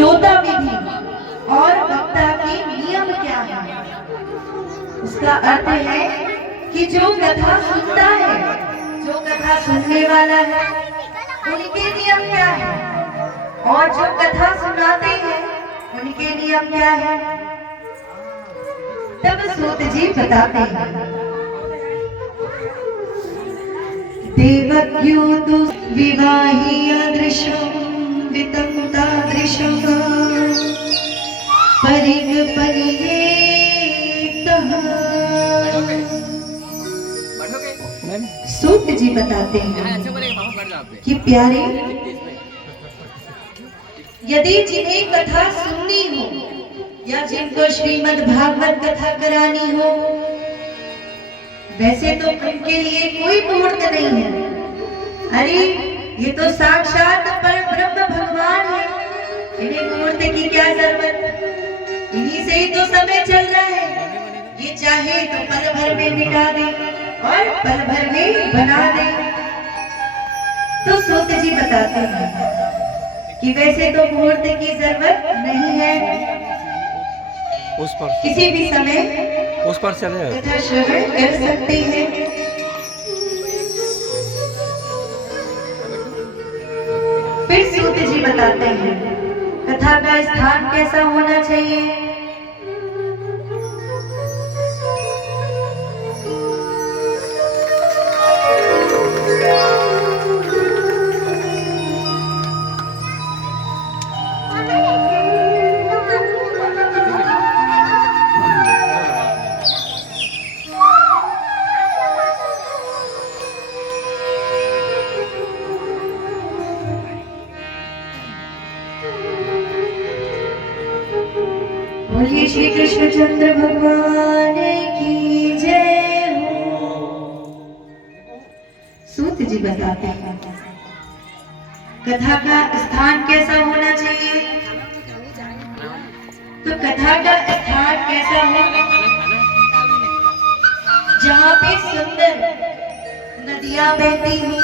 श्रोता विधि और वक्ता के नियम क्या है। इसका अर्थ है कि जो कथा सुनता है, जो कथा सुनने वाला है, उनके नियम क्या है, और जो कथा सुनाते हैं उनके नियम क्या है। तब सूत जी बताते हैं, देवक्यो तु विवाही अदृशं वितं तादृशं परिगपनियेतः। सूत जी बताते हैं कि प्यारे, यदि जिन्हें कथा सुननी हो या जिनको श्रीमद् भागवत कथा करानी हो, वैसे तो उनके लिए कोई मुहूर्त नहीं है। अरे ये तो साक्षात पर ब्रह्म भगवान है, इन्हें मुहूर्त की क्या जरूरत, इन्हीं से ही तो समय चल रहा है। ये चाहे तो पल भर में मिटा दे और पल भर में बना दे। तो सूत जी बताते हैं कि वैसे तो मुहूर्त की जरूरत नहीं है, उस पर किसी भी समय उस पर चले कथा श्रवण कर सकते हैं। फिर सूत जी बताते हैं कथा का स्थान कैसा होना चाहिए। बोलिए श्री कृष्णचंद्र भगवान की जय हो। सूत जी बताते हैं कथा का स्थान कैसा होना चाहिए। तो कथा का स्थान कैसा हो, जहाँ पे सुंदर नदियां बहती हो,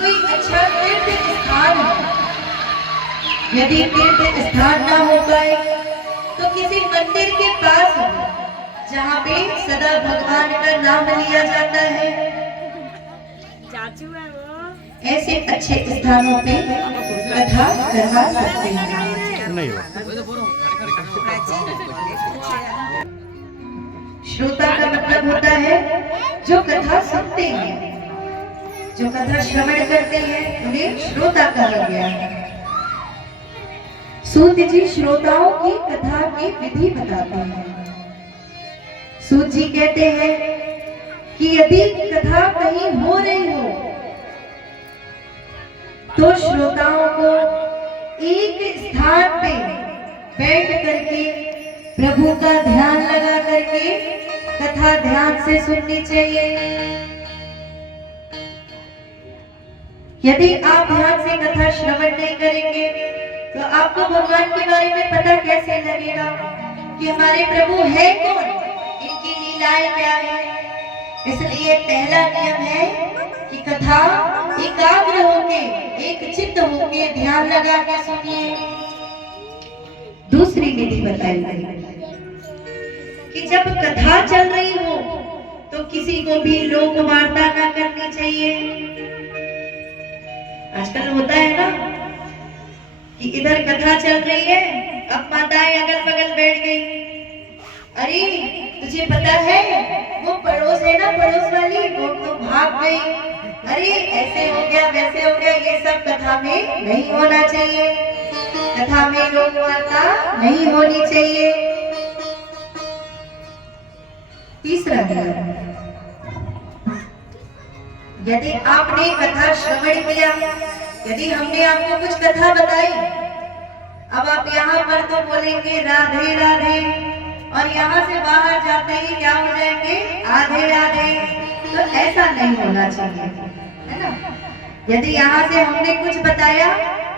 कोई अच्छा तीर्थ स्थान हो। यदि तीर्थ स्थान ना हो पाए तो किसी मंदिर के पास हो, जहाँ पे सदा भगवान का नाम लिया जाता है। चाचू है वो। ऐसे अच्छे स्थानों पे कथा करवा सकते हैं। नहीं श्रोता का मतलब होता है जो कथा सुनते हैं, जो कथा श्रवण करते हैं, उन्हें श्रोता कहा गया है। सूत जी श्रोताओं की कथा की विधि बताते हैं। सूत जी कहते हैं कि यदि कथा कहीं हो रही हो तो श्रोताओं को एक स्थान पे बैठ करके प्रभु का ध्यान लगा करके कथा ध्यान से सुननी चाहिए। यदि आप ध्यान से कथा श्रवण नहीं करेंगे तो आपको भगवान के बारे में पता कैसे लगेगा कि हमारे प्रभु है कौन, इनकी लीलाएं क्या है। इसलिए पहला नियम है कि कथा एकाग्र होके, एक चित्त होके ध्यान लगा के सुनिए। दूसरी विधि बताई गई कि जब कथा चल रही हो तो किसी को भी लोक वार्ता न करनी चाहिए। आजकल होता है ना कि इधर कथा चल रही है, अब माताएं अगल बगल बैठ गई, अरे तुझे पता है वो पड़ोस है ना, पड़ोस वाली वो तो भाग गई, अरे ऐसे हो गया वैसे हो गया। ये सब कथा में नहीं होना चाहिए, कथा में लोक वार्ता नहीं होनी चाहिए। तीसरा नियम, यदि आपने कथा श्रवण किया, यदि हमने आपको कुछ कथा बताई, अब आप यहाँ पर तो बोलेंगे राधे राधे और यहाँ से बाहर जाते ही क्या हो जाएंगे, आधे राधे। तो ऐसा नहीं होना चाहिए, है ना। यदि यहाँ से हमने कुछ बताया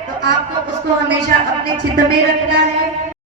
तो आपको उसको हमेशा अपने चित्त में रखना है।